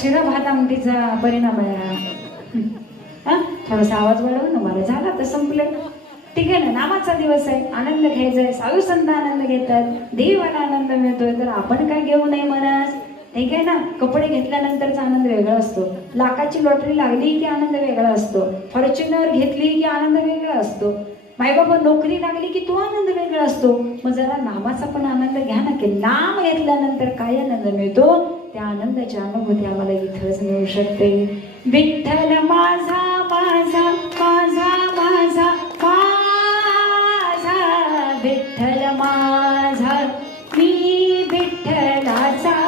शिरा भात आमटीचा परिणाम आहे हा. थोडासा आवाज वाढव ना मला, झाला तर संपलं. ठीक आहे ना, नामाचा दिवस आहे, आनंद घ्यायचा आहे. साधू संत आनंद घेतात, देवाला आनंद मिळतोय, तर आपण काय घेऊ नये म्हणस. ठीक आहे ना. कपडे घेतल्यानंतरचा आनंद वेगळा असतो, लाखाची लॉटरी लागली की आनंद वेगळा असतो, फॉर्च्युनर घेतली की आनंद वेगळा असतो, मायबाबा नोकरी लागली की तो आनंद वेगळा असतो. मग जरा नामाचा पण आनंद घ्या ना, की नाम घेतल्यानंतर काय आनंद मिळतो, त्या आनंदाची अनुभूती आम्हाला इथंच मिळू शकते. विठ्ठल माझा माझा माझा माझा माझा, विठ्ठल माझा मी विठ्ठलाचा.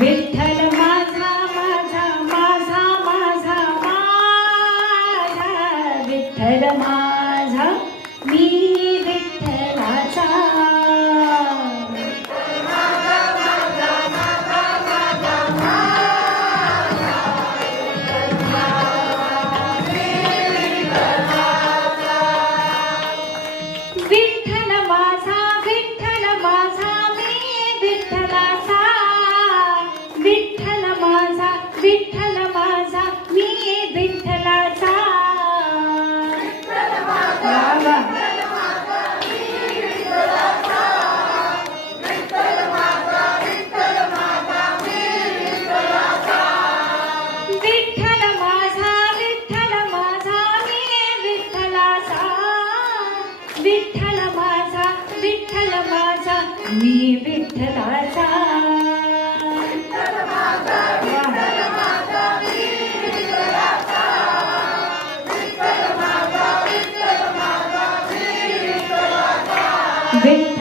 विठ्ठल माझा माझा माझा माझा माझा, विठ्ठल माझा मी विठ्ठलाचा. विठ्ठल माझा विठ्ठल माझा मी विठ्ठलाचा. विठ्ठल माझा विठ्ठल माझा मी विठ्ठलाचा. विठ्ठल माझा विठ्ठल माझा मी विठ्ठलाचा. विठ्ठल माझा विठ्ठल माझा मी विठ्ठलाचा. विठ्ठल